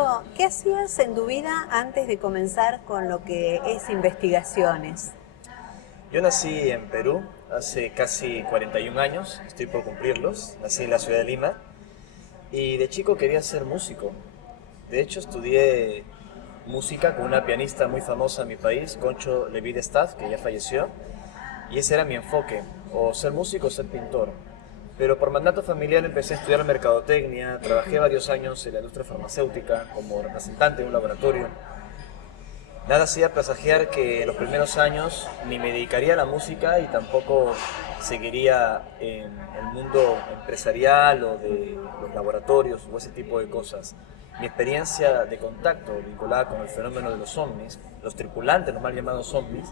Ricardo, ¿qué hacías en tu vida antes de comenzar con lo que es investigaciones? Yo nací en Perú hace casi 41 años, estoy por cumplirlos, nací en la ciudad de Lima y de chico quería ser músico. De hecho estudié música con una pianista muy famosa en mi país, Concho Leví de Staff, que ya falleció, y ese era mi enfoque, o ser músico o ser pintor. Pero por mandato familiar empecé a estudiar mercadotecnia, trabajé varios años en la industria farmacéutica como representante de un laboratorio. Nada hacía presagiar que en los primeros años ni me dedicaría a la música y tampoco seguiría en el mundo empresarial o de los laboratorios o ese tipo de cosas. Mi experiencia de contacto vinculada con el fenómeno de los ovnis, los tripulantes, los mal llamados ovnis,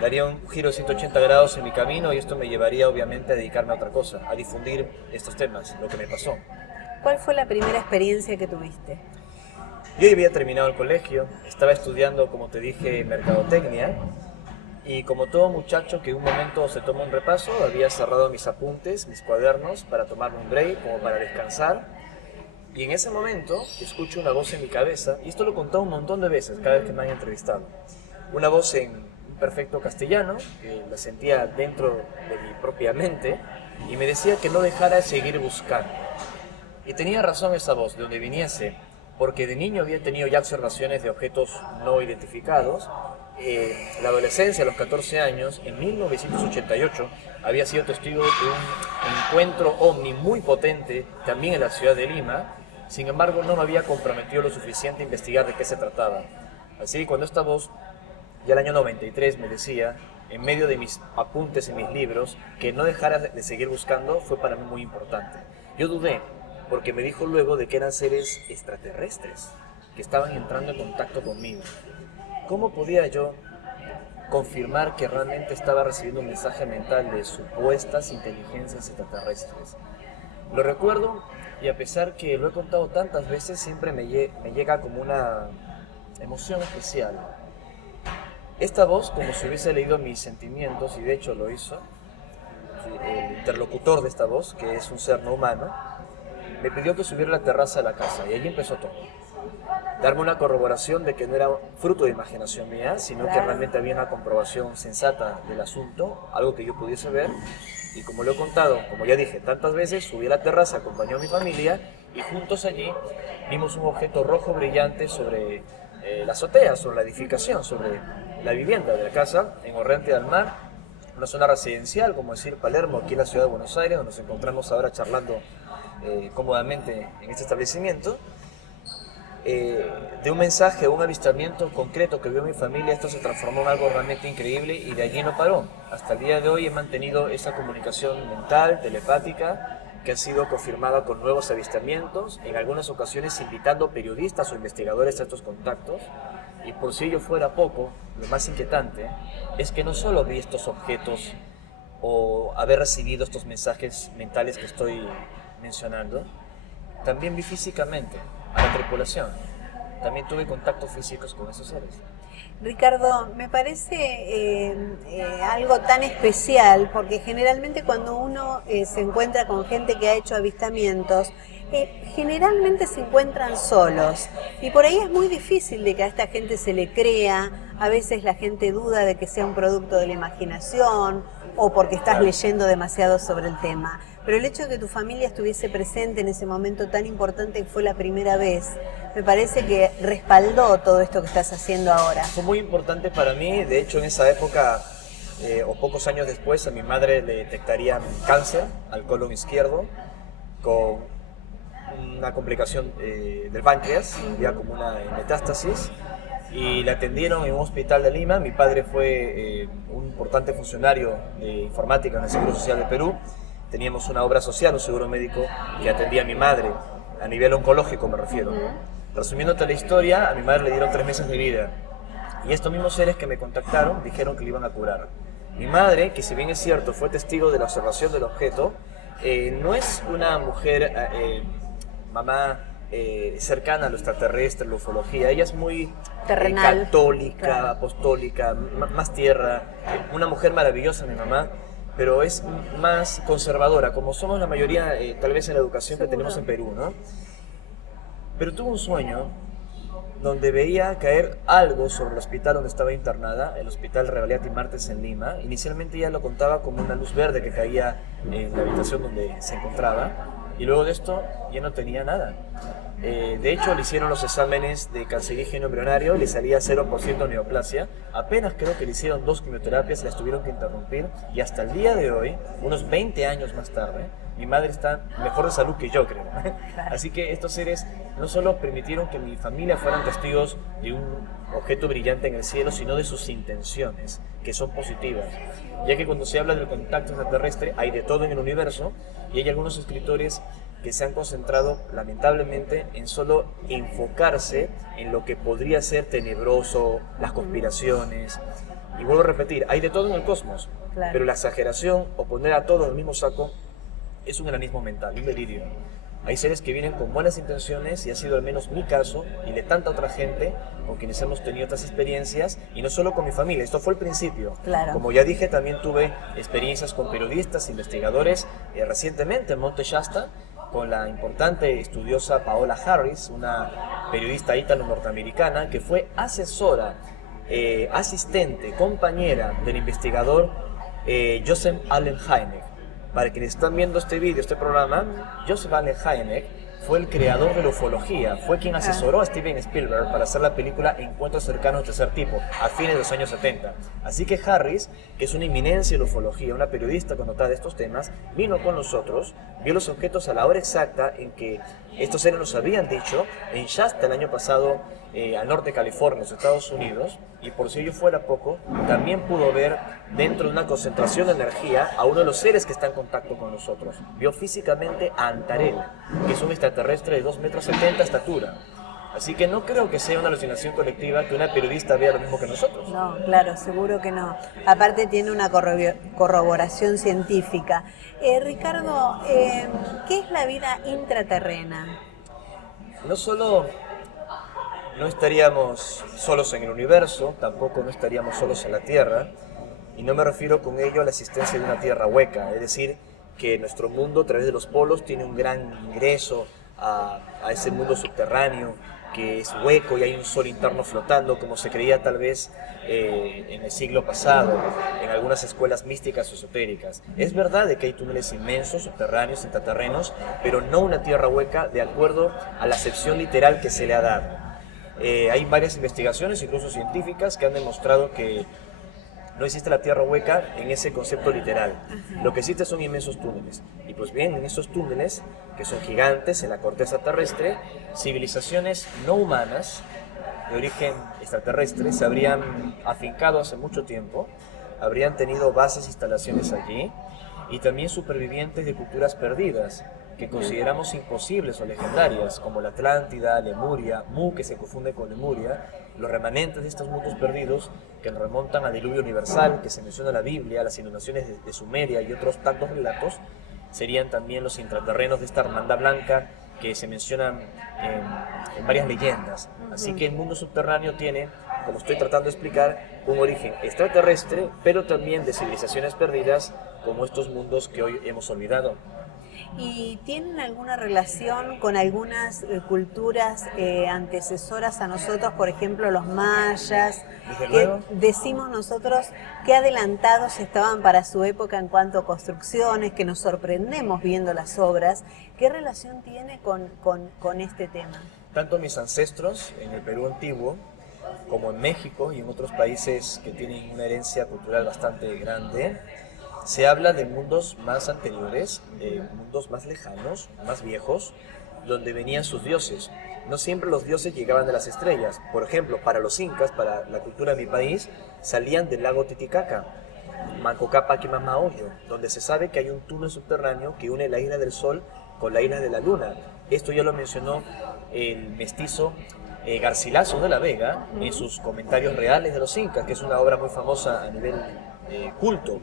daría un giro de 180 grados en mi camino y esto me llevaría obviamente a dedicarme a otra cosa, a difundir estos temas, lo que me pasó. ¿Cuál fue la primera experiencia que tuviste? Yo ya había terminado el colegio, estaba estudiando, como te dije, mercadotecnia y como todo muchacho que en un momento se toma un repaso, había cerrado mis apuntes, mis cuadernos para tomarme un break, como para descansar. Y en ese momento escucho una voz en mi cabeza, y esto lo he contado un montón de veces cada vez que me han entrevistado. Una voz en perfecto castellano, que la sentía dentro de mi propia mente, y me decía que no dejara de seguir buscando. Y tenía razón esa voz, de donde viniese, porque de niño había tenido ya observaciones de objetos no identificados. En la adolescencia, a los 14 años, en 1988, había sido testigo de un encuentro ovni muy potente, también en la ciudad de Lima. Sin embargo, no me había comprometido lo suficiente a investigar de qué se trataba. Así que cuando esta voz, ya el año 93, me decía, en medio de mis apuntes en mis libros, que no dejara de seguir buscando, fue para mí muy importante. Yo dudé, porque me dijo luego de que eran seres extraterrestres, que estaban entrando en contacto conmigo. ¿Cómo podía yo confirmar que realmente estaba recibiendo un mensaje mental de supuestas inteligencias extraterrestres? Lo recuerdo y a pesar que lo he contado tantas veces, siempre me llega como una emoción especial. Esta voz, como si hubiese leído mis sentimientos, y de hecho lo hizo, el interlocutor de esta voz, que es un ser no humano, me pidió que subiera a la terraza de la casa y allí empezó todo. Darme una corroboración de que no era fruto de imaginación mía, sino que realmente había una comprobación sensata del asunto, algo que yo pudiese ver. Y como lo he contado, como ya dije tantas veces, subí a la terraza, acompañó a mi familia y juntos allí vimos un objeto rojo brillante sobre la azotea, sobre la edificación, sobre la vivienda de la casa, en Orrente del Mar, una zona residencial, como decir Palermo, aquí en la ciudad de Buenos Aires, donde nos encontramos ahora charlando cómodamente en este establecimiento. De un mensaje, un avistamiento concreto que vio mi familia, esto se transformó en algo realmente increíble y de allí no paró. Hasta el día de hoy he mantenido esa comunicación mental, telepática, que ha sido confirmada con nuevos avistamientos, en algunas ocasiones invitando periodistas o investigadores a estos contactos. Y por si ello fuera poco, lo más inquietante es que no solo vi estos objetos o haber recibido estos mensajes mentales que estoy mencionando, también vi físicamente a la tripulación. También tuve contactos físicos con esos seres. Ricardo, me parece algo tan especial porque generalmente cuando uno se encuentra con gente que ha hecho avistamientos, generalmente se encuentran solos y por ahí es muy difícil de que a esta gente se le crea. A veces la gente duda de que sea un producto de la imaginación o porque estás leyendo demasiado sobre el tema. Pero el hecho de que tu familia estuviese presente en ese momento tan importante que fue la primera vez, me parece que respaldó todo esto que estás haciendo ahora. Fue muy importante para mí, de hecho en esa época, o pocos años después, a mi madre le detectarían cáncer al colon izquierdo, con una complicación del páncreas, ya como una metástasis, y la atendieron en un hospital de Lima. Mi padre fue un importante funcionario de informática en el Seguro Social de Perú. Teníamos una obra social, un seguro médico que atendía a mi madre, a nivel oncológico me refiero. Resumiéndote la historia, a mi madre le dieron 3 meses de vida y estos mismos seres que me contactaron dijeron que le iban a curar. Mi madre, que si bien es cierto fue testigo de la observación del objeto, no es una mujer, mamá, cercana a lo extraterrestre, a la ufología. Ella es muy terrenal, católica, claro, apostólica, más tierra, una mujer maravillosa mi mamá, pero es más conservadora, como somos la mayoría tal vez en la educación que tenemos en Perú, ¿no? pero tuve un sueño donde veía caer algo sobre el hospital donde estaba internada, el Hospital Revalidati Martes en Lima. Inicialmente ya lo contaba como una luz verde que caía en la habitación donde se encontraba, y luego de esto ya no tenía nada. De hecho, le hicieron los exámenes de cancerígeno embrionario, le salía 0% neoplasia. Apenas creo que le hicieron 2 quimioterapias, las tuvieron que interrumpir, y hasta el día de hoy, unos 20 años más tarde, mi madre está mejor de salud que yo, creo. Así que estos seres no solo permitieron que mi familia fueran testigos de un objeto brillante en el cielo, sino de sus intenciones, que son positivas. Ya que cuando se habla del contacto extraterrestre, hay de todo en el universo, y hay algunos escritores que se han concentrado, lamentablemente, en solo enfocarse en lo que podría ser tenebroso, las conspiraciones. Y vuelvo a repetir, hay de todo en el cosmos, Claro. pero la exageración o poner a todo en el mismo saco es un enanismo mental, un delirio. Hay seres que vienen con buenas intenciones, y ha sido al menos mi caso y de tanta otra gente con quienes hemos tenido otras experiencias, y no solo con mi familia. Esto fue el principio. Claro. Como ya dije, también tuve experiencias con periodistas, investigadores, recientemente en Monte Shasta, con la importante estudiosa Paola Harris, una periodista ítalo-norteamericana que fue asesora, asistente, compañera del investigador Joseph Allen Hynek. Para quienes están viendo este vídeo, este programa, Joseph Allen Hynek fue el creador de la ufología, fue quien asesoró a Steven Spielberg para hacer la película Encuentros cercanos de tercer tipo, a fines de los años 70. Así que Harris, que es una eminencia en la ufología, una periodista connotada de estos temas, vino con nosotros, vio los objetos a la hora exacta en que estos seres nos habían dicho, en Shasta el año pasado, al norte de California, los Estados Unidos, y por si ello fuera poco, también pudo ver dentro de una concentración de energía a uno de los seres que está en contacto con nosotros. Vio físicamente a Antarel, que es un extraterrestre de 2,70 metros de estatura. Así que no creo que sea una alucinación colectiva que una periodista vea lo mismo que nosotros. No, claro, seguro que no. Aparte tiene una corroboración científica. Ricardo, ¿qué es la vida intraterrena? No solo no estaríamos solos en el universo, tampoco no estaríamos solos en la Tierra, y no me refiero con ello a la existencia de una Tierra hueca, es decir, que nuestro mundo a través de los polos tiene un gran ingreso a ese mundo subterráneo que es hueco y hay un sol interno flotando, como se creía tal vez en el siglo pasado, en algunas escuelas místicas o esotéricas. Es verdad de que hay túneles inmensos, subterráneos, intraterrenos, pero no una tierra hueca de acuerdo a la acepción literal que se le ha dado. Hay varias investigaciones, incluso científicas, que han demostrado que no existe la tierra hueca en ese concepto literal. Lo que existe son inmensos túneles. Y pues bien, en esos túneles, que son gigantes en la corteza terrestre, civilizaciones no humanas, de origen extraterrestre, se habrían afincado hace mucho tiempo, habrían tenido bases, instalaciones allí, y también supervivientes de culturas perdidas, que consideramos imposibles o legendarias, como la Atlántida, Lemuria, Mu, que se confunde con Lemuria, los remanentes de estos mundos perdidos que nos remontan al diluvio universal, que se menciona en la Biblia, las inundaciones de Sumeria y otros tantos relatos, serían también los intraterrenos de esta hermandad blanca que se mencionan en varias leyendas. Así que el mundo subterráneo tiene, como estoy tratando de explicar, un origen extraterrestre, pero también de civilizaciones perdidas, como estos mundos que hoy hemos olvidado. ¿Y tienen alguna relación con algunas culturas antecesoras a nosotros, por ejemplo los mayas? Desde luego. Decimos nosotros que adelantados estaban para su época en cuanto a construcciones, que nos sorprendemos viendo las obras. ¿Qué relación tiene con este tema? Tanto mis ancestros en el Perú antiguo, como en México y en otros países que tienen una herencia cultural bastante grande, se habla de mundos más anteriores, de mundos más lejanos, más viejos, donde venían sus dioses. No siempre los dioses llegaban de las estrellas. Por ejemplo, para los incas, para la cultura de mi país, salían del lago Titicaca, Mancocapaquimaoyo, donde se sabe que hay un túnel subterráneo que une la isla del Sol con la isla de la Luna. Esto ya lo mencionó el mestizo Garcilaso de la Vega en sus Comentarios Reales de los Incas, que es una obra muy famosa a nivel culto,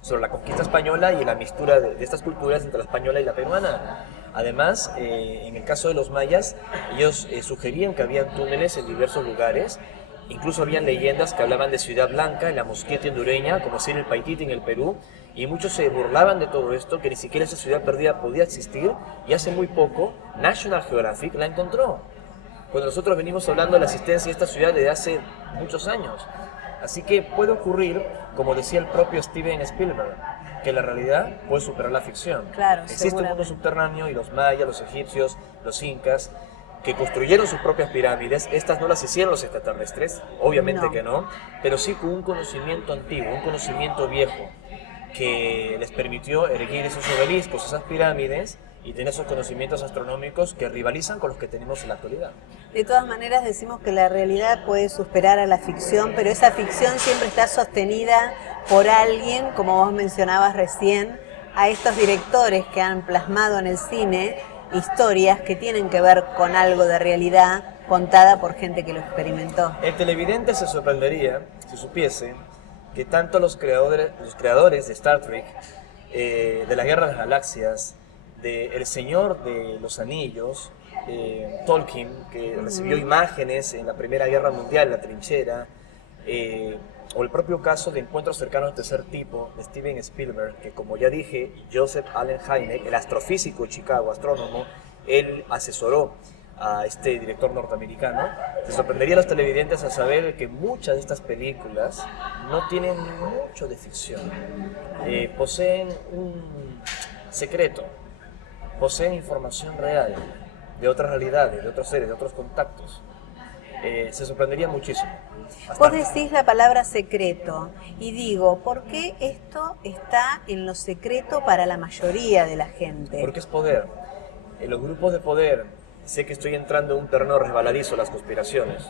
sobre la conquista española y la mixtura de estas culturas entre la española y la peruana. Además, en el caso de los mayas, ellos sugerían que había túneles en diversos lugares Incluso habían leyendas que hablaban de Ciudad Blanca en la Mosquitia hondureña, como si el Paititi en el Perú, y muchos se burlaban de todo esto, que ni siquiera esa ciudad perdida podía existir, y hace muy poco National Geographic la encontró, cuando nosotros venimos hablando de la existencia de esta ciudad desde hace muchos años. Así que puede ocurrir, como decía el propio Steven Spielberg, que la realidad puede superar la ficción. Claro, existe un mundo subterráneo y los mayas, los egipcios, los incas, que construyeron sus propias pirámides, estas no las hicieron los extraterrestres, obviamente que no, pero sí con un conocimiento antiguo, un conocimiento viejo, que les permitió erguir esos obeliscos, esas pirámides, y tener esos conocimientos astronómicos que rivalizan con los que tenemos en la actualidad. De todas maneras decimos que la realidad puede superar a la ficción, pero esa ficción siempre está sostenida por alguien, como vos mencionabas recién, a estos directores que han plasmado en el cine historias que tienen que ver con algo de realidad contada por gente que lo experimentó. El televidente se sorprendería si supiese que tanto los creadores de Star Trek, de la Guerra de las Galaxias, de El Señor de los Anillos, Tolkien, que recibió imágenes en la Primera Guerra Mundial, en la trinchera, o el propio caso de Encuentros cercanos al tercer tipo de Steven Spielberg, que como ya dije, Joseph Allen Hynek, el astrofísico de Chicago, astrónomo, él asesoró a este director norteamericano. Se sorprendería a los televidentes al saber que muchas de estas películas no tienen mucho de ficción, poseen un secreto, poseen información real de otras realidades, de otros seres, de otros contactos. Se sorprendería muchísimo. Vos decís la palabra secreto y digo, ¿por qué esto está en lo secreto para la mayoría de la gente? Porque es poder. En los grupos de poder, sé que estoy entrando en un terreno resbaladizo, las conspiraciones,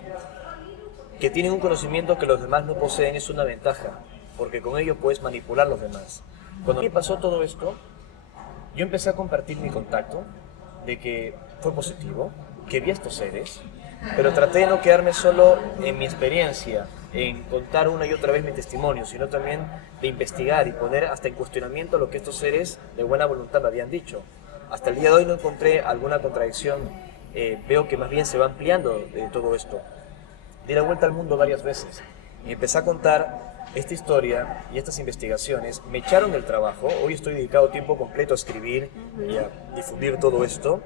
que tienen un conocimiento que los demás no poseen, es una ventaja, porque con ello puedes manipular a los demás. Cuando me pasó todo esto, yo empecé a compartir mi contacto, de que fue positivo, que vi a estos seres, pero traté de no quedarme solo en mi experiencia, en contar una y otra vez mi testimonio, sino también de investigar y poner hasta en cuestionamiento lo que estos seres de buena voluntad me habían dicho. Hasta el día de hoy no encontré alguna contradicción, veo que más bien se va ampliando todo esto. Di la vuelta al mundo varias veces y empecé a contar esta historia y estas investigaciones. Me echaron del trabajo, hoy estoy dedicado tiempo completo a escribir y a difundir todo esto.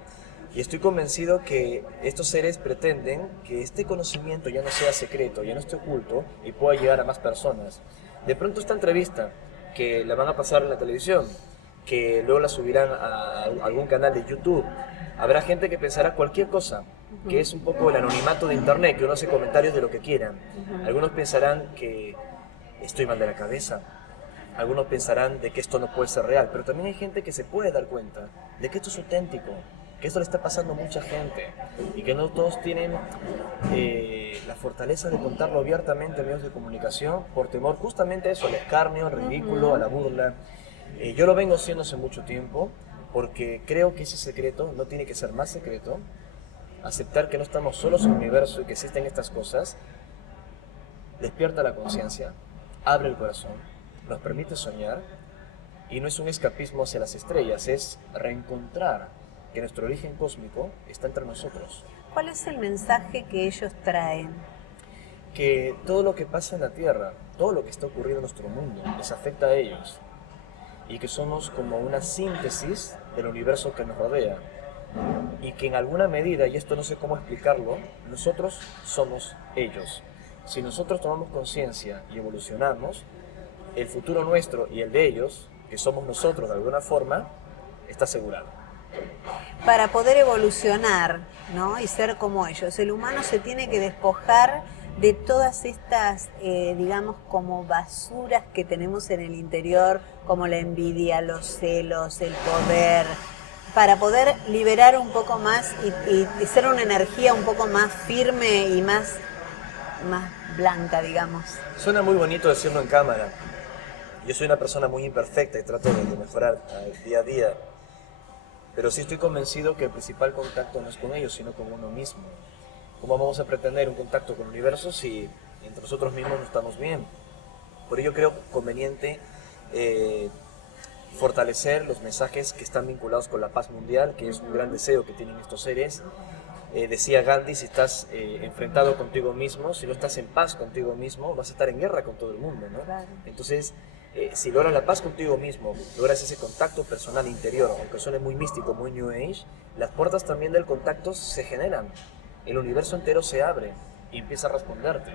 Y estoy convencido que estos seres pretenden que este conocimiento ya no sea secreto, ya no esté oculto y pueda llegar a más personas. De pronto esta entrevista, que la van a pasar en la televisión, que luego la subirán a algún canal de YouTube, habrá gente que pensará cualquier cosa, que es un poco el anonimato de internet, que uno hace comentarios de lo que quieran. Algunos pensarán que estoy mal de la cabeza, algunos pensarán de que esto no puede ser real, pero también hay gente que se puede dar cuenta de que esto es auténtico, que esto le está pasando a mucha gente y que no todos tienen la fortaleza de contarlo abiertamente en medios de comunicación por temor justamente a eso, al escarnio, al ridículo, a la burla. Yo lo vengo haciendo hace mucho tiempo porque creo que ese secreto no tiene que ser más secreto. Aceptar que no estamos solos en el universo y que existen estas cosas despierta la conciencia, abre el corazón, nos permite soñar y no es un escapismo hacia las estrellas, es reencontrar que nuestro origen cósmico está entre nosotros. ¿Cuál es el mensaje que ellos traen? Que todo lo que pasa en la Tierra, todo lo que está ocurriendo en nuestro mundo, les afecta a ellos. Y que somos como una síntesis del universo que nos rodea. Y que en alguna medida, y esto no sé cómo explicarlo, nosotros somos ellos. Si nosotros tomamos conciencia y evolucionamos, el futuro nuestro y el de ellos, que somos nosotros de alguna forma, está asegurado. Para poder evolucionar, ¿no? Y ser como ellos, el humano se tiene que despojar de todas estas, digamos, como basuras que tenemos en el interior, como la envidia, los celos, el poder, para poder liberar un poco más y ser una energía un poco más firme y más blanca, digamos. Suena muy bonito decirlo en cámara. Yo soy una persona muy imperfecta y trato de mejorar día a día. Pero sí estoy convencido que el principal contacto no es con ellos, sino con uno mismo. ¿Cómo vamos a pretender un contacto con el universo si entre nosotros mismos no estamos bien? Por ello creo conveniente fortalecer los mensajes que están vinculados con la paz mundial, que es un gran deseo que tienen estos seres, Decía Gandhi, si estás enfrentado contigo mismo, si no estás en paz contigo mismo, vas a estar en guerra con todo el mundo, ¿no? Claro. Entonces, si logras la paz contigo mismo, logras ese contacto personal interior, aunque suene muy místico, muy New Age, las puertas también del contacto se generan. El universo entero se abre y empieza a responderte.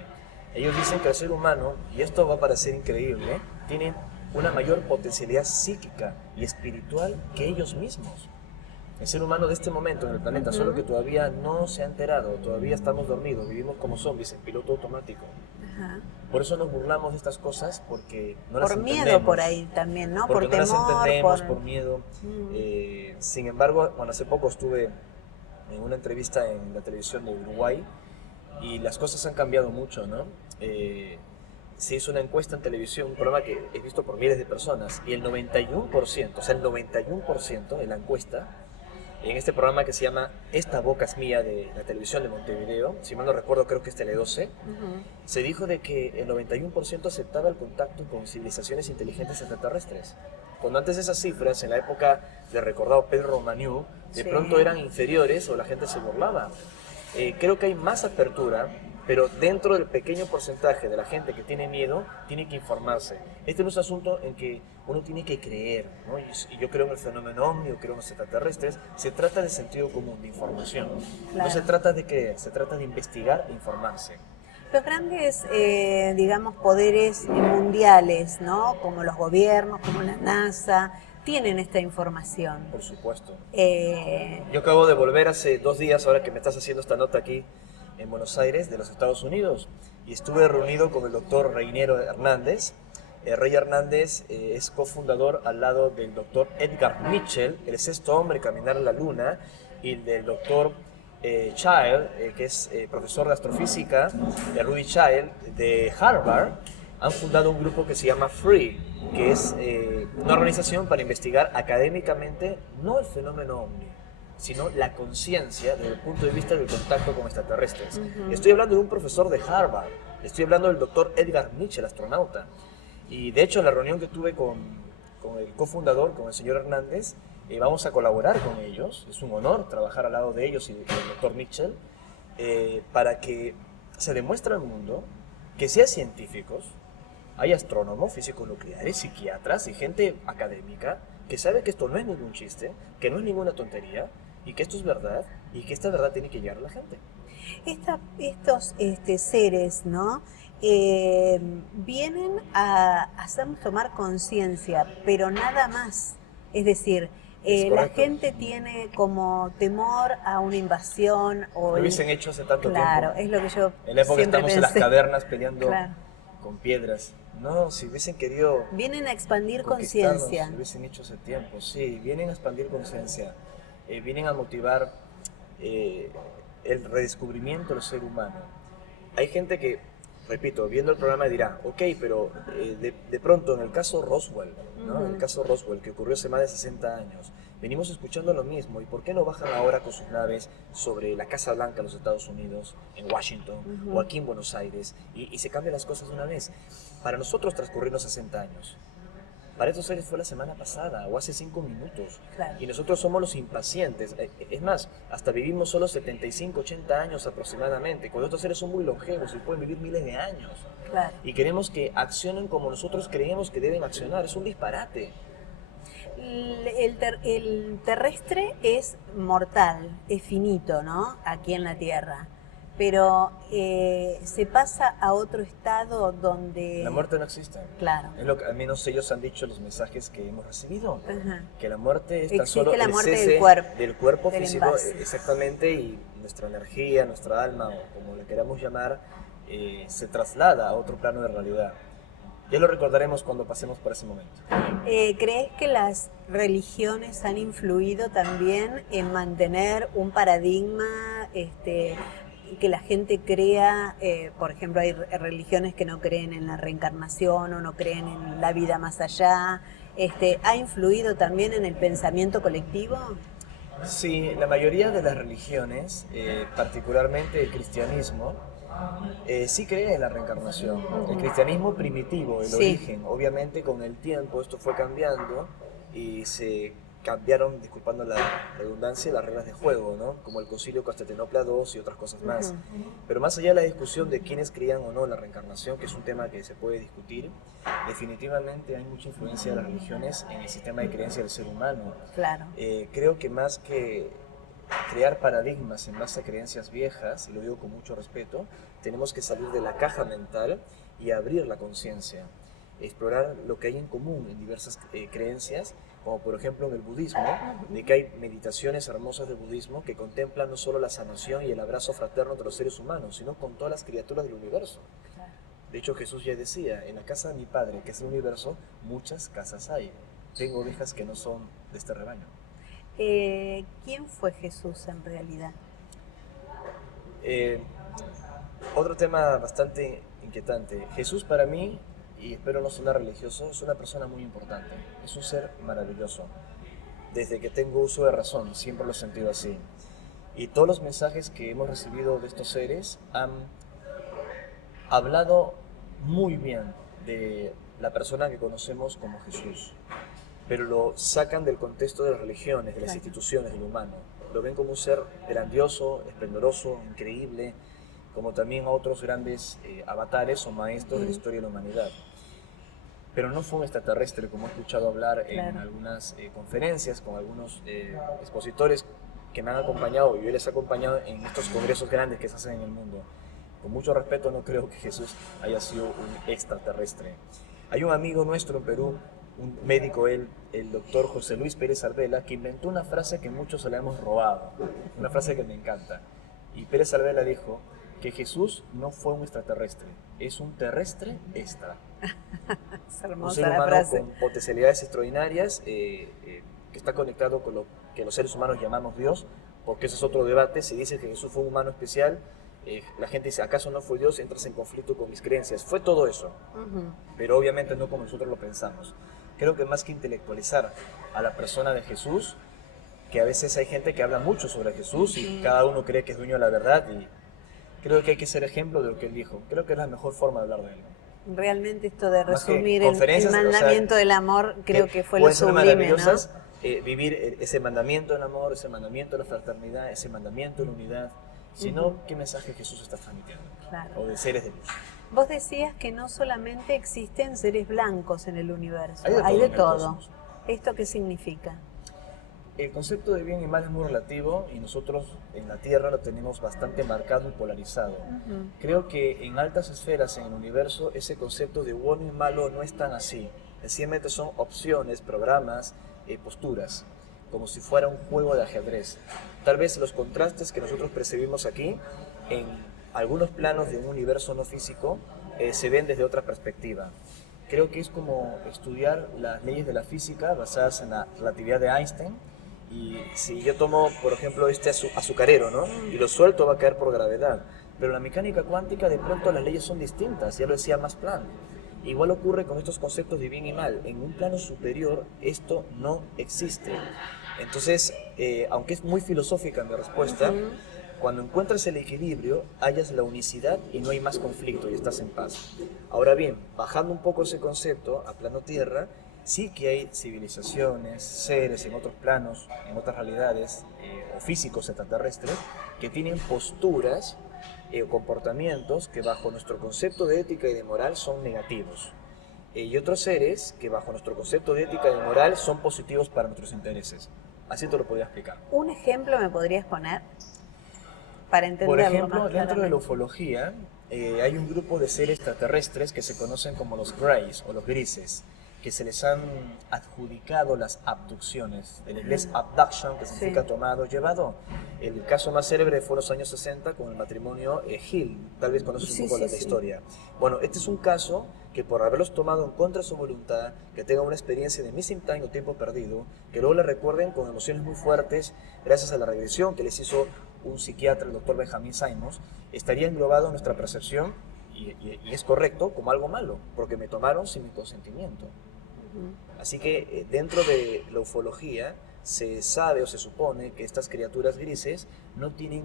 Ellos dicen que el ser humano, y esto va a parecer increíble, tiene una mayor potencialidad psíquica y espiritual que ellos mismos. El ser humano de este momento en el planeta, solo que todavía no se ha enterado, todavía estamos dormidos, vivimos como zombies en piloto automático. Ajá. Por eso nos burlamos de estas cosas, porque no las Por entendemos. miedo por ahí también, ¿no? Porque Por no temor, las entendemos, por miedo. Mm. Sin embargo, bueno, hace poco estuve en una entrevista en la televisión de Uruguay y las cosas han cambiado mucho, ¿no? Se hizo una encuesta en televisión, un programa que he visto por miles de personas, y el 91%, o sea, el 91% de la encuesta, en este programa que se llama Esta boca es mía, de la televisión de Montevideo, si mal no recuerdo creo que es Tele12, se dijo de que el 91% aceptaba el contacto con civilizaciones inteligentes extraterrestres. Cuando antes esas cifras, en la época de recordado Pedro Romaniuk, de pronto eran inferiores o la gente se burlaba. Creo que hay más apertura, pero dentro del pequeño porcentaje de la gente que tiene miedo, tiene que informarse. Este no es un asunto en que uno tiene que creer, ¿no? Y yo creo en el fenómeno ovni, yo creo en los extraterrestres. Se trata de sentido común, de información. Claro. No se trata de creer, se trata de investigar e informarse. Los grandes, digamos, poderes mundiales, ¿no? Como los gobiernos, como la NASA, tienen esta información. Por supuesto. Yo acabo de volver hace 2 días, ahora que me estás haciendo esta nota aquí, en Buenos Aires, de los Estados Unidos, y estuve reunido con el doctor Reynero Hernández. Rey Hernández es cofundador al lado del doctor Edgar Mitchell, el sexto hombre en caminar a la luna, y del doctor Child, que es profesor de astrofísica, Rudy Child, de Harvard. Han fundado un grupo que se llama FREE, que es una organización para investigar académicamente no el fenómeno ovni, sino la conciencia desde el punto de vista del contacto con extraterrestres. Estoy hablando de un profesor de Harvard, estoy hablando del doctor Edgar Mitchell, astronauta. Y de hecho en la reunión que tuve con el cofundador, con el señor Hernández, vamos a colaborar con ellos. Es un honor trabajar al lado de ellos y del doctor Mitchell, para que se demuestre al mundo que si hay científicos, hay astrónomos, físicos nucleares, psiquiatras y gente académica que sabe que esto no es ningún chiste, que no es ninguna tontería, y que esto es verdad, y que esta verdad tiene que llegar a la gente. Estos seres, ¿no? Vienen a hacernos tomar conciencia, pero nada más. Es decir, la gente tiene como temor a una invasión. Lo hubiesen hecho hace tanto tiempo. Claro, es lo que yo en la época siempre estamos pensé. En las cavernas peleando Claro. con piedras. No, si hubiesen querido... Vienen a expandir conquistarnos, conciencia. Lo hubiesen hecho hace tiempo, sí. Vienen a expandir conciencia. Vienen a motivar el redescubrimiento del ser humano. Hay gente que, repito, viendo el programa dirá, ok, pero de pronto en el caso Roswell, ¿no? El caso Roswell, que ocurrió hace más de 60 años, venimos escuchando lo mismo, ¿y por qué no bajan ahora con sus naves sobre la Casa Blanca de los Estados Unidos, en Washington, o aquí en Buenos Aires, y se cambian las cosas de una vez? Para nosotros transcurrieron 60 años. Para estos seres fue la semana pasada o hace 5 minutos. Claro. Y nosotros somos los impacientes. Es más, hasta vivimos solo 75, 80 años aproximadamente, cuando estos seres son muy longevos y pueden vivir miles de años. Claro. Y queremos que accionen como nosotros creemos que deben accionar. Es un disparate. El terrestre es mortal, es finito, ¿no? Aquí en la Tierra. Pero se pasa a otro estado donde... La muerte no existe. Claro. Es lo que al menos ellos han dicho en los mensajes que hemos recibido. Ajá. Que la muerte es tan Existe solo la el muerte cese del cuerpo del físico, envase. exactamente, y nuestra energía, nuestra alma, o como le queramos llamar, se traslada a otro plano de realidad. Ya lo recordaremos cuando pasemos por ese momento. ¿Crees que las religiones han influido también en mantener un paradigma, que la gente crea, por ejemplo, hay religiones que no creen en la reencarnación o no creen en la vida más allá? ¿Ha influido también en el pensamiento colectivo? Sí, la mayoría de las religiones, particularmente el cristianismo, sí cree en la reencarnación. El cristianismo primitivo, el origen, obviamente con el tiempo esto fue cambiando y se cambiaron, disculpando la redundancia, las reglas de juego, ¿no? Como el Concilio Constantinopla II y otras cosas más. Pero más allá de la discusión de quiénes creían o no en la reencarnación, que es un tema que se puede discutir, definitivamente hay mucha influencia de las religiones en el sistema de creencia del ser humano. Claro. Creo que más que crear paradigmas en base a creencias viejas, y lo digo con mucho respeto, tenemos que salir de la caja mental y abrir la conciencia, explorar lo que hay en común en diversas creencias, como por ejemplo en el budismo, de que hay meditaciones hermosas del budismo que contemplan no solo la sanación y el abrazo fraterno entre los seres humanos, sino con todas las criaturas del universo. De hecho, Jesús ya decía, en la casa de mi Padre, que es el universo, muchas casas hay. Tengo ovejas que no son de este rebaño. ¿Quién fue Jesús en realidad? Otro tema bastante inquietante. Jesús para mí, y espero no sonar religioso, es una persona muy importante. Es un ser maravilloso. Desde que tengo uso de razón, siempre lo he sentido así. Y todos los mensajes que hemos recibido de estos seres han hablado muy bien de la persona que conocemos como Jesús, pero lo sacan del contexto de las religiones, de las instituciones, del humano. Lo ven como un ser grandioso, esplendoroso, increíble, como también a otros grandes avatares o maestros de la historia de la humanidad. Pero no fue un extraterrestre, como he escuchado hablar en algunas conferencias con algunos expositores que me han acompañado, y yo les he acompañado en estos congresos grandes que se hacen en el mundo. Con mucho respeto, no creo que Jesús haya sido un extraterrestre. Hay un amigo nuestro en Perú, un médico, el doctor José Luis Pérez Alvela, que inventó una frase que muchos se la hemos robado, una frase que me encanta. Y Pérez Alvela dijo que Jesús no fue un extraterrestre, es un terrestre extra. Es hermosa un ser la humano frase. con potencialidades extraordinarias, que está conectado con lo que los seres humanos llamamos Dios, porque ese es otro debate. Si dices que Jesús fue un humano especial, la gente dice, ¿acaso no fue Dios? Entras en conflicto con mis creencias. Fue todo eso, pero obviamente no como nosotros lo pensamos. Creo que más que intelectualizar a la persona de Jesús, que a veces hay gente que habla mucho sobre Jesús y cada uno cree que es dueño de la verdad, y creo que hay que ser ejemplo de lo que él dijo. Creo que es la mejor forma de hablar de él. Realmente esto de Más que resumir el conferencias, mandamiento del amor, creo que fue lo pueden ser sublime, ¿no? maravillosas, vivir ese mandamiento del amor, ese mandamiento de la fraternidad, ese mandamiento de la unidad, sino qué mensaje Jesús está transmitiendo, o de seres de luz. Vos decías que no solamente existen seres blancos en el universo, Hay hay de de todo en el todo. cosmos. ¿Esto qué significa? El concepto de bien y mal es muy relativo, y nosotros en la Tierra lo tenemos bastante marcado y polarizado. Creo que en altas esferas en el universo ese concepto de bueno y malo no es tan así. Sencillamente son opciones, programas, posturas, como si fuera un juego de ajedrez. Tal vez los contrastes que nosotros percibimos aquí, en algunos planos de un universo no físico, se ven desde otra perspectiva. Creo que es como estudiar las leyes de la física basadas en la relatividad de Einstein. Y si yo tomo, por ejemplo, este azucarero, ¿no? Y lo suelto, va a caer por gravedad. Pero la mecánica cuántica, de pronto las leyes son distintas, ya lo decía Max Planck. Igual ocurre con estos conceptos de bien y mal. En un plano superior esto no existe. Entonces, aunque es muy filosófica mi respuesta, cuando encuentras el equilibrio, hallas la unicidad y no hay más conflicto y estás en paz. Ahora bien, bajando un poco ese concepto a plano tierra, sí que hay civilizaciones, seres en otros planos, en otras realidades, o físicos extraterrestres, que tienen posturas o comportamientos que bajo nuestro concepto de ética y de moral son negativos. Y otros seres que bajo nuestro concepto de ética y de moral son positivos para nuestros intereses. Así te lo podría explicar. ¿Un ejemplo me podrías poner para entenderlo Por ejemplo, más dentro de la claramente? ufología hay un grupo de seres extraterrestres que se conocen como los Greys o los grises, que se les han adjudicado las abducciones, del inglés abduction, que significa tomado, llevado. El caso más célebre fue en los años 60 con el matrimonio Hill, tal vez conoces un poco la historia. Bueno, este es un caso que por haberlos tomado en contra de su voluntad, que tengan una experiencia de missing time o tiempo perdido, que luego le recuerden con emociones muy fuertes, gracias a la regresión que les hizo un psiquiatra, el doctor Benjamin Simons, estaría englobado en nuestra percepción, y es correcto, como algo malo, porque me tomaron sin mi consentimiento. Así que dentro de la ufología se sabe o se supone que estas criaturas grises no tienen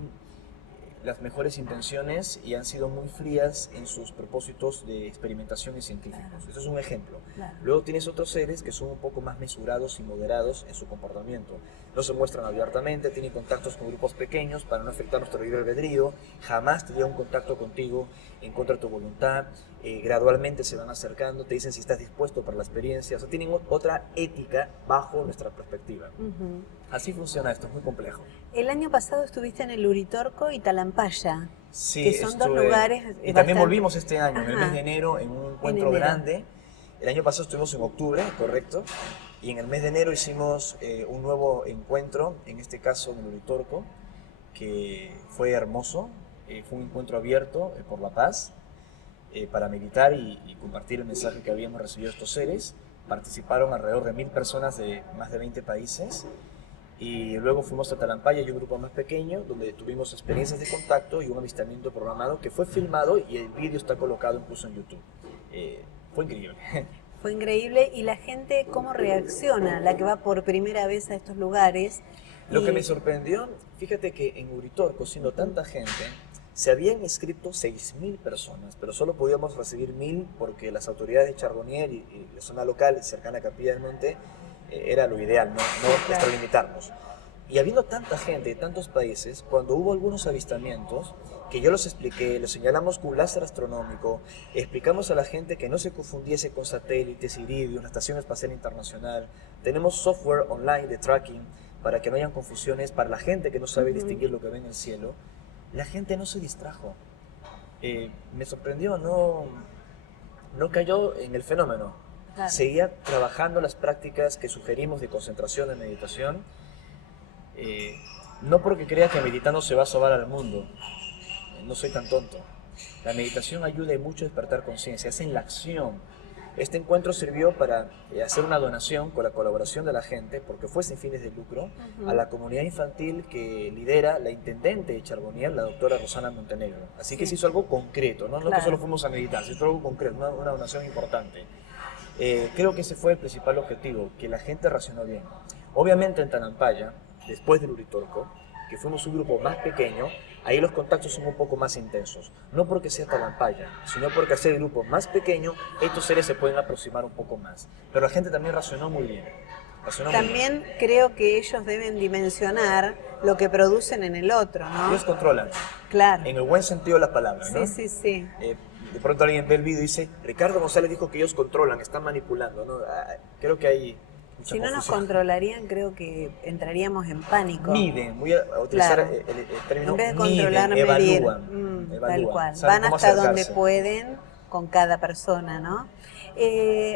las mejores intenciones y han sido muy frías en sus propósitos de experimentación y científicos. Claro. Esto es un ejemplo. Claro. Luego tienes otros seres que son un poco más mesurados y moderados en su comportamiento. No se muestran abiertamente, tienen contactos con grupos pequeños para no afectar nuestro libre albedrío, jamás tendrían un contacto contigo en contra de tu voluntad, gradualmente se van acercando, te dicen si estás dispuesto para la experiencia, o sea, tienen otra ética bajo nuestra perspectiva. Así funciona esto, es muy complejo. El año pasado estuviste en el Uritorco y Talampaya, Sí, que son dos lugares... Y también bastante... volvimos este año, en el Ajá. mes de enero, en un encuentro grande. El año pasado estuvimos en octubre, correcto, y en el mes de enero hicimos un nuevo encuentro, en este caso en el Uritorco, que fue hermoso, fue un encuentro abierto por la paz, para meditar y compartir el mensaje que habíamos recibido de estos seres. Participaron alrededor de 1000 personas de más de 20 países. Y luego fuimos a Talampaya y un grupo más pequeño, donde tuvimos experiencias de contacto y un avistamiento programado que fue filmado y el vídeo está colocado incluso en YouTube. Fue increíble. Fue increíble. ¿Y la gente cómo reacciona? La que va por primera vez a estos lugares. Lo que me sorprendió, fíjate que en Uritorco, siendo tanta gente, se habían inscrito 6000 personas, pero solo podíamos recibir 1000 porque las autoridades de Charbonnier y la zona local cercana a Capilla del Monte era lo ideal, no extralimitarnos. Y habiendo tanta gente de tantos países, cuando hubo algunos avistamientos, que yo los expliqué, los señalamos con un láser astronómico, explicamos a la gente que no se confundiese con satélites, Iridium, la Estación Espacial Internacional, tenemos software online de tracking para que no hayan confusiones, para la gente que no sabe distinguir lo que ve en el cielo, la gente no se distrajo. Me sorprendió, no cayó en el fenómeno. Claro. Seguía trabajando las prácticas que sugerimos de concentración, de meditación, no porque crea que meditando se va a salvar al mundo, no soy tan tonto. La meditación ayuda y mucho a despertar conciencia, es en la acción. Este encuentro sirvió para hacer una donación con la colaboración de la gente, porque fue sin fines de lucro, a la comunidad infantil que lidera la intendente de Charbonnier, la doctora Rosana Montenegro. Así que se hizo algo concreto, no que solo fuimos a meditar, se hizo algo concreto, una donación importante. Creo que ese fue el principal objetivo, que la gente reaccionó bien. Obviamente en Talampaya, después del Uritorco, que fuimos un grupo más pequeño, ahí los contactos son un poco más intensos. No porque sea Talampaya, sino porque al ser el grupo más pequeño, estos seres se pueden aproximar un poco más. Pero la gente también reaccionó muy bien. También creo que ellos deben dimensionar lo que producen en el otro, ¿no? Ellos controlan. Claro. En el buen sentido de la palabra, ¿no? Sí. De pronto alguien ve el video y dice, Ricardo González dijo que ellos controlan, están manipulando, ¿no? Creo que hay mucha Si no nos confusión. controlarían, creo que entraríamos en pánico. Miden, voy a utilizar el término en vez de controlar, miden, medir. evalúan. Tal cual. Saben Van cómo hasta donde acercarse. pueden con cada persona, ¿no?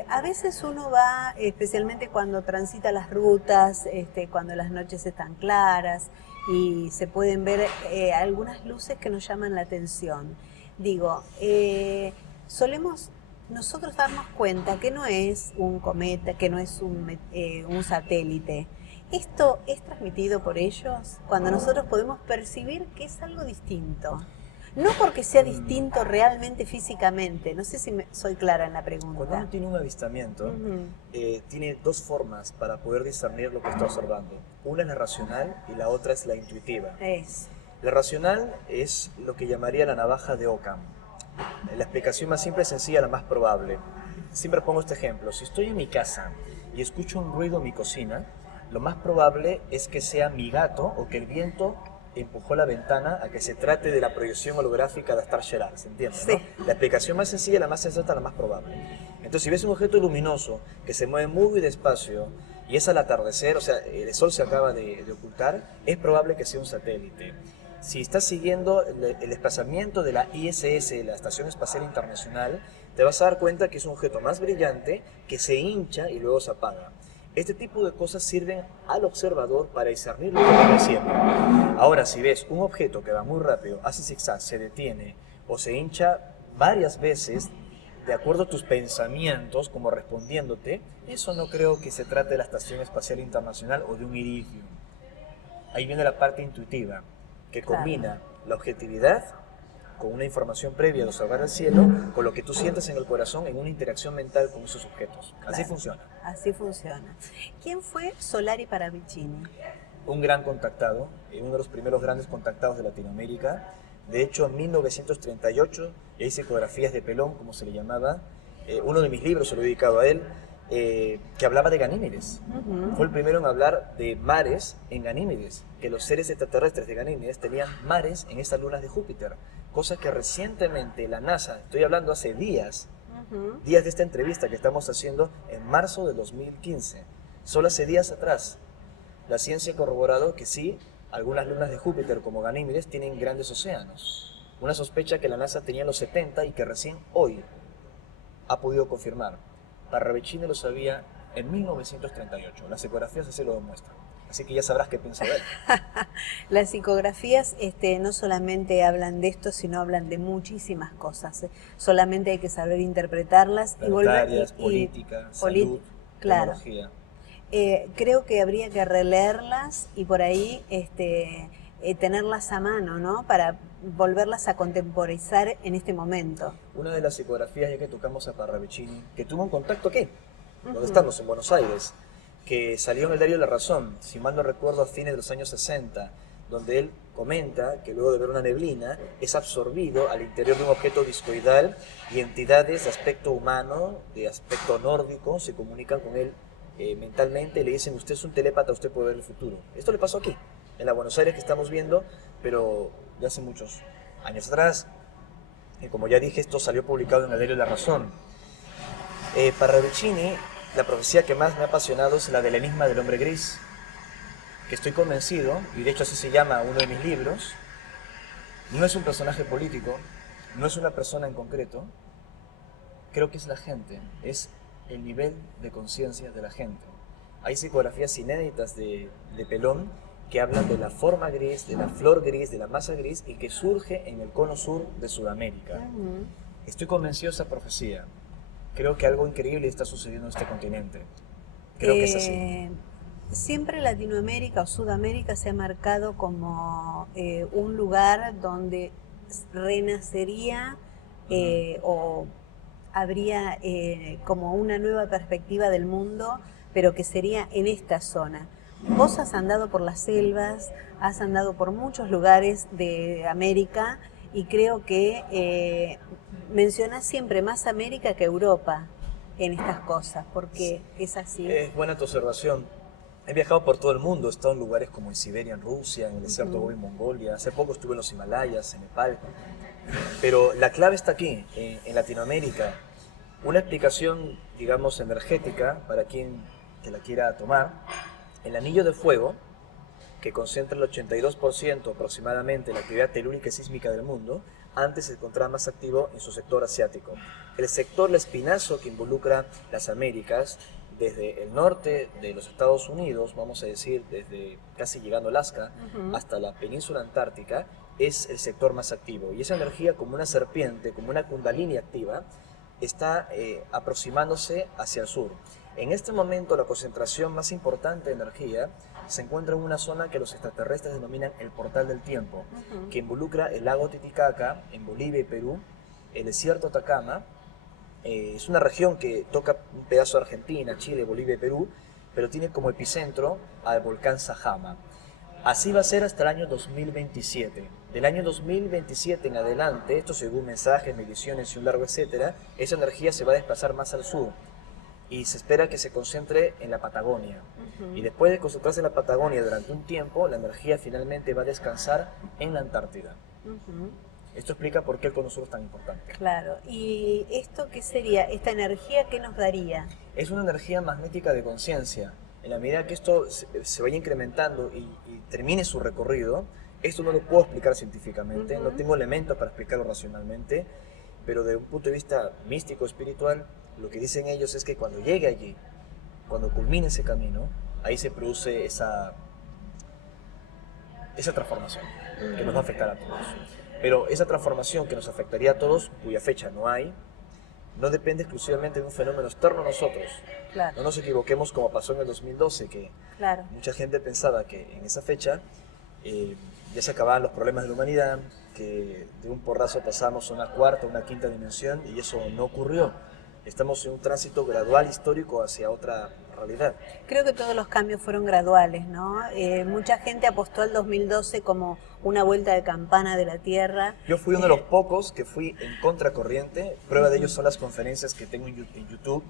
A veces uno va, especialmente cuando transita las rutas, cuando las noches están claras y se pueden ver algunas luces que nos llaman la atención. Digo, solemos nosotros darnos cuenta que no es un cometa, que no es un satélite. ¿Esto es transmitido por ellos? Cuando nosotros podemos percibir que es algo distinto. No porque sea distinto realmente físicamente, no sé si soy clara en la pregunta. Cuando uno tiene un avistamiento, tiene dos formas para poder discernir lo que está observando. Una es la racional y la otra es la intuitiva. La racional es lo que llamaría la navaja de Occam. La explicación más simple y sencilla, la más probable. Siempre pongo este ejemplo. Si estoy en mi casa y escucho un ruido en mi cocina, lo más probable es que sea mi gato o que el viento empujó la ventana a que se trate de la proyección holográfica de Star Gerard, ¿se entiende? Sí. ¿No? La explicación más sencilla, la más sensata, la más probable. Entonces, si ves un objeto luminoso que se mueve muy despacio y es al atardecer, o sea, el sol se acaba de ocultar, es probable que sea un satélite. Si estás siguiendo el desplazamiento de la ISS, la Estación Espacial Internacional, te vas a dar cuenta que es un objeto más brillante que se hincha y luego se apaga. Este tipo de cosas sirven al observador para discernir lo que está haciendo. Ahora, si ves un objeto que va muy rápido, hace zigzag, se detiene o se hincha varias veces, de acuerdo a tus pensamientos, como respondiéndote, eso no creo que se trate de la Estación Espacial Internacional o de un iridium. Ahí viene la parte intuitiva, que combina la objetividad con una información previa de observar el cielo, con lo que tú sientes en el corazón en una interacción mental con esos objetos. Así funciona. Así funciona. ¿Quién fue Solari Paravicini? Un gran contactado, uno de los primeros grandes contactados de Latinoamérica. De hecho, en 1938, y hay psicografías de Pelón, como se le llamaba, uno de mis libros se lo he dedicado a él, que hablaba de Ganímedes. Fue el primero en hablar de mares en Ganímedes, que los seres extraterrestres de Ganímedes tenían mares en estas lunas de Júpiter, cosa que recientemente la NASA, estoy hablando hace días de esta entrevista que estamos haciendo en marzo de 2015, solo hace días atrás, la ciencia ha corroborado que sí, algunas lunas de Júpiter como Ganímedes tienen grandes océanos. Una sospecha que la NASA tenía en los 70 y que recién hoy ha podido confirmar. Parravicini lo sabía en 1938. Las ecografías así lo demuestran. Así que ya sabrás qué piensa de él. Las psicografías no solamente hablan de esto, sino hablan de muchísimas cosas. Solamente hay que saber interpretarlas y volver. Política, salud, claro. Tecnología. Creo que habría que releerlas y por ahí tenerlas a mano, ¿no? Para volverlas a contemporizar en este momento. Una de las psicografías, ya que tocamos a Parravicini, que tuvo un contacto aquí, donde estamos, en Buenos Aires, que salió en el diario La Razón, si mal no recuerdo, a fines de los años 60, donde él comenta que luego de ver una neblina es absorbido al interior de un objeto discoidal y entidades de aspecto humano, de aspecto nórdico, se comunican con él mentalmente y le dicen: usted es un telépata, usted puede ver el futuro. Esto le pasó aquí, en la Buenos Aires que estamos viendo, pero de hace muchos años atrás. Como ya dije, esto salió publicado en el diario La Razón. Parravicini, la profecía que más me ha apasionado es la del enigma del hombre gris, que estoy convencido, y de hecho así se llama uno de mis libros, no es un personaje político, no es una persona en concreto, creo que es la gente, es el nivel de conciencia de la gente. Hay psicografías inéditas de Pelón que hablan de la forma gris, de la flor gris, de la masa gris y que surge en el cono sur de Sudamérica. Estoy convencido de esa profecía. Creo que algo increíble está sucediendo en este continente. Creo que es así. Siempre Latinoamérica o Sudamérica se ha marcado como un lugar donde renacería o habría como una nueva perspectiva del mundo, pero que sería en esta zona. Vos has andado por las selvas, has andado por muchos lugares de América y creo que mencionás siempre más América que Europa en estas cosas, porque es así. Es buena tu observación. He viajado por todo el mundo, he estado en lugares como en Siberia, en Rusia, en el desierto Gobi, en Mongolia. Hace poco estuve en los Himalayas, en Nepal. Pero la clave está aquí, en Latinoamérica. Una explicación, digamos, energética para quien que la quiera tomar. El anillo de fuego, que concentra el 82% aproximadamente de la actividad telúrica y sísmica del mundo, antes se encontraba más activo en su sector asiático. El sector espinazo que involucra las Américas, desde el norte de los Estados Unidos, vamos a decir, desde casi llegando a Alaska, hasta la península antártica, es el sector más activo. Y esa energía, como una serpiente, como una kundalini activa, está aproximándose hacia el sur. En este momento, la concentración más importante de energía se encuentra en una zona que los extraterrestres denominan el portal del tiempo, que involucra el lago Titicaca en Bolivia y Perú, el desierto Atacama. Es una región que toca un pedazo de Argentina, Chile, Bolivia y Perú, pero tiene como epicentro al volcán Sajama. Así va a ser hasta el año 2027. Del año 2027 en adelante, esto según mensajes, mediciones y un largo etcétera, esa energía se va a desplazar más al sur y se espera que se concentre en la Patagonia. Y después de concentrarse en la Patagonia durante un tiempo, la energía finalmente va a descansar en la Antártida. Esto explica por qué el cono sur es tan importante. Claro. ¿Y esto qué sería? ¿Esta energía qué nos daría? Es una energía magnética de conciencia. En la medida que esto se vaya incrementando y termine su recorrido, esto no lo puedo explicar científicamente, no tengo elementos para explicarlo racionalmente, pero de un punto de vista místico, espiritual, lo que dicen ellos es que cuando llegue allí, cuando culmine ese camino, ahí se produce esa transformación que nos va a afectar a todos. Pero esa transformación que nos afectaría a todos, cuya fecha no hay, no depende exclusivamente de un fenómeno externo a nosotros. Claro. No nos equivoquemos como pasó en el 2012, que mucha gente pensaba que en esa fecha ya se acababan los problemas de la humanidad, que de un porrazo pasamos a una cuarta, una quinta dimensión, y eso no ocurrió. Estamos en un tránsito gradual histórico hacia otra realidad. Creo que todos los cambios fueron graduales, ¿no? Mucha gente apostó al 2012 como una vuelta de campana de la Tierra. Yo fui uno de los pocos que fui en contracorriente. Prueba de ello son las conferencias que tengo en YouTube.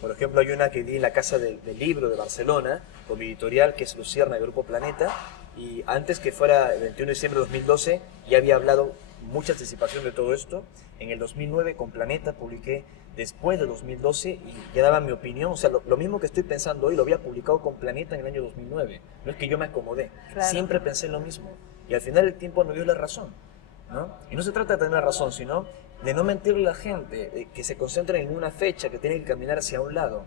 Por ejemplo, hay una que di en la Casa del Libro de Barcelona, con mi editorial, que es Lucierna, de Grupo Planeta. Y antes que fuera el 21 de diciembre de 2012, ya había hablado mucha anticipación de todo esto. En el 2009 con Planeta publiqué después de 2012 y ya daba mi opinión. O sea, lo mismo que estoy pensando hoy lo había publicado con Planeta en el año 2009. No es que yo me acomodé, Claro. siempre pensé lo mismo. Y al final el tiempo me dio la razón, ¿no? Y no se trata de tener razón, sino de no mentirle a la gente, de que se concentren en una fecha, que tienen que caminar hacia un lado.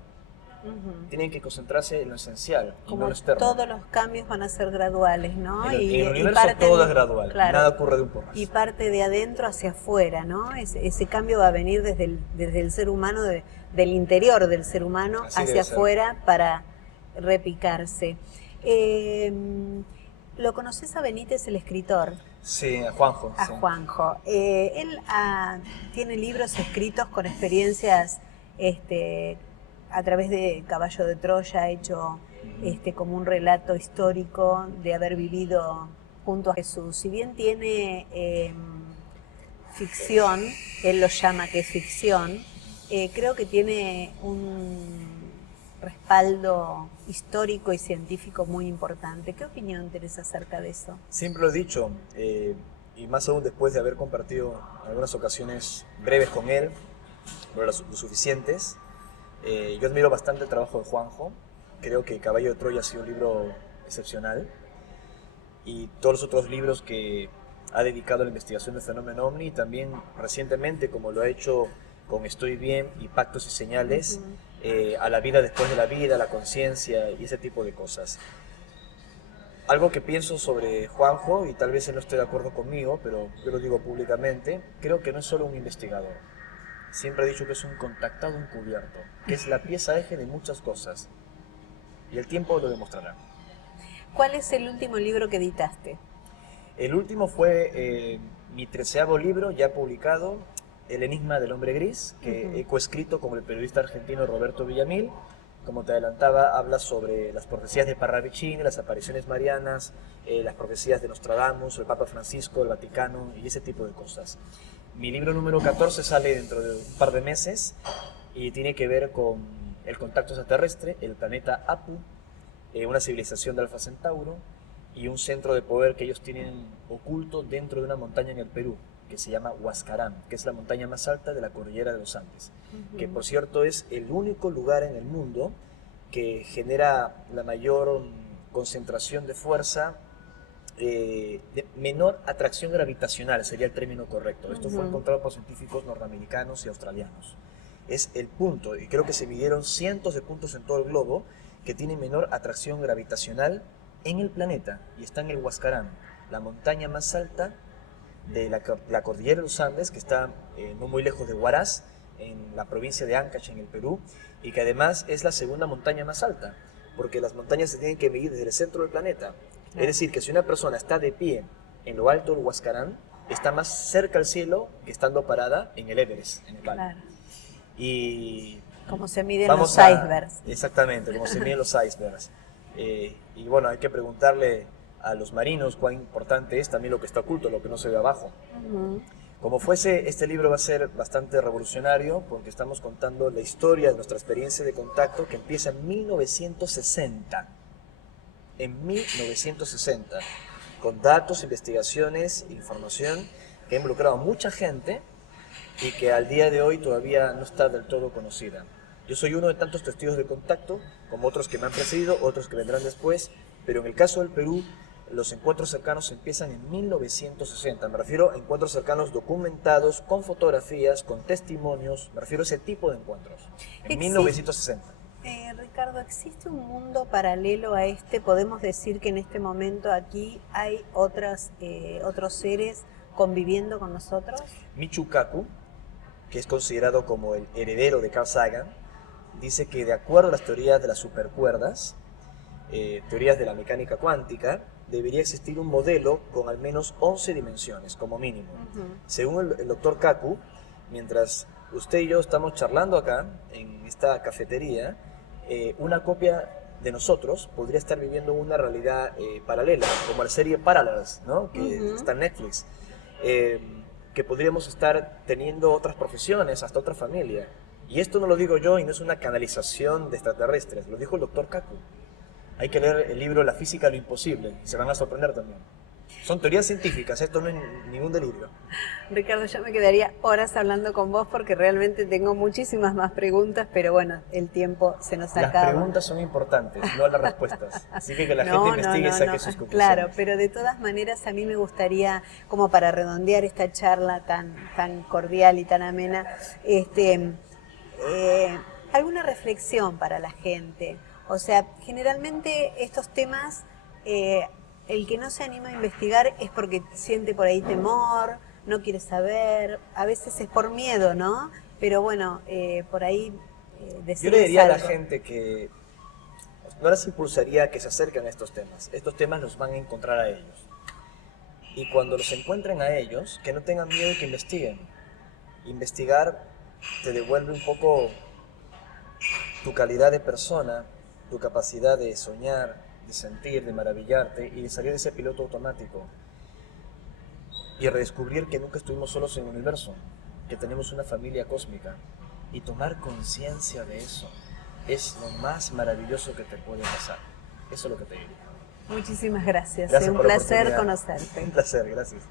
Tienen que concentrarse en lo esencial y no en Como lo externo. todos los cambios van a ser graduales, ¿no? En el universo todo es gradual, claro, nada ocurre de un porrazo. y parte de adentro hacia afuera, ¿no? Ese cambio va a venir desde el ser humano, del interior del ser humano Así hacia debe ser. afuera para repicarse. ¿Lo conoces a Benítez, el escritor? Sí, a Juanjo. A sí. Juanjo. Él tiene libros escritos con experiencias a través de Caballo de Troya, ha hecho como un relato histórico de haber vivido junto a Jesús. Si bien tiene ficción, él lo llama que es ficción, creo que tiene un respaldo histórico y científico muy importante. ¿Qué opinión tenés acerca de eso? Siempre lo he dicho, y más aún después de haber compartido algunas ocasiones breves con él, pero lo suficientes. Yo admiro bastante el trabajo de Juanjo. Creo que Caballo de Troya ha sido un libro excepcional. Y todos los otros libros que ha dedicado a la investigación del fenómeno OVNI, y también recientemente, como lo ha hecho con Estoy Bien y Pactos y Señales, a la vida después de la vida, a la conciencia y ese tipo de cosas. Algo que pienso sobre Juanjo, y tal vez él no esté de acuerdo conmigo, pero yo lo digo públicamente, creo que no es solo un investigador. Siempre he dicho que es un contactado encubierto, que es la pieza eje de muchas cosas. Y el tiempo lo demostrará. ¿Cuál es el último libro que editaste? El último fue mi 13º libro, ya publicado, El enigma del hombre gris, que he coescrito con el periodista argentino Roberto Villamil. Como te adelantaba, habla sobre las profecías de Parravicini, las apariciones marianas, las profecías de Nostradamus, el Papa Francisco, el Vaticano y ese tipo de cosas. Mi libro número 14 sale dentro de un par de meses y tiene que ver con el contacto extraterrestre, el planeta Apu, una civilización de Alfa Centauro y un centro de poder que ellos tienen oculto dentro de una montaña en el Perú, que se llama Huascarán, que es la montaña más alta de la cordillera de los Andes, que por cierto es el único lugar en el mundo que genera la mayor concentración de fuerza, de menor atracción gravitacional, sería el término correcto. Esto fue encontrado por científicos norteamericanos y australianos. Es el punto, y creo que se midieron cientos de puntos en todo el globo, que tienen menor atracción gravitacional en el planeta, y está en el Huascarán, la montaña más alta de la cordillera de los Andes, que está no muy lejos de Huaraz, en la provincia de Ancash, en el Perú, y que además es la segunda montaña más alta, porque las montañas se tienen que medir desde el centro del planeta. Es decir, que si una persona está de pie en lo alto del Huascarán, está más cerca al cielo que estando parada en el Everest, en el Valle. Claro. Y Como se miden vamos los icebergs. Exactamente, como se miden los icebergs. Y bueno, hay que preguntarle a los marinos cuán importante es también lo que está oculto, lo que no se ve abajo. Como fuese, este libro va a ser bastante revolucionario porque estamos contando la historia de nuestra experiencia de contacto que empieza en 1960. En 1960, con datos, investigaciones, información que ha involucrado a mucha gente y que al día de hoy todavía no está del todo conocida. Yo soy uno de tantos testigos de contacto, como otros que me han precedido, otros que vendrán después, pero en el caso del Perú, los encuentros cercanos empiezan en 1960. Me refiero a encuentros cercanos documentados, con fotografías, con testimonios, me refiero a ese tipo de encuentros. En 1960. Ricardo, ¿existe un mundo paralelo a este? ¿Podemos decir que en este momento aquí hay otros seres conviviendo con nosotros? Michio Kaku, que es considerado como el heredero de Carl Sagan, dice que de acuerdo a las teorías de las supercuerdas, teorías de la mecánica cuántica, debería existir un modelo con al menos 11 dimensiones, como mínimo. Según el doctor Kaku, mientras usted y yo estamos charlando acá, en esta cafetería, una copia de nosotros podría estar viviendo una realidad paralela, como la serie Parallels, ¿no? Que está en Netflix, que podríamos estar teniendo otras profesiones, hasta otra familia. Y esto no lo digo yo y no es una canalización de extraterrestres, lo dijo el doctor Kaku. Hay que leer el libro La física de lo imposible, y se van a sorprender también. Son teorías científicas, esto no es ningún delirio. Ricardo, yo me quedaría horas hablando con vos porque realmente tengo muchísimas más preguntas, pero bueno, el tiempo se nos acaba. Las preguntas son importantes, no las respuestas. Así que la gente investigue y saque sus conclusiones. Claro, pero de todas maneras a mí me gustaría, como para redondear esta charla tan cordial y tan amena, alguna reflexión para la gente. O sea, generalmente estos temas... el que no se anima a investigar es porque siente por ahí temor, no quiere saber, a veces es por miedo, ¿no? Pero bueno, por ahí decirles yo le diría algo. A la gente que no les impulsaría a que se acerquen a estos temas. Estos temas los van a encontrar a ellos. Y cuando los encuentren a ellos, que no tengan miedo y que investiguen. Investigar te devuelve un poco tu calidad de persona, tu capacidad de soñar, de sentir, de maravillarte y de salir de ese piloto automático y redescubrir que nunca estuvimos solos en el universo, que tenemos una familia cósmica, y tomar conciencia de eso es lo más maravilloso que te puede pasar. Eso es lo que te digo. Muchísimas gracias. Gracias Un por la placer oportunidad. conocerte. Un placer, gracias.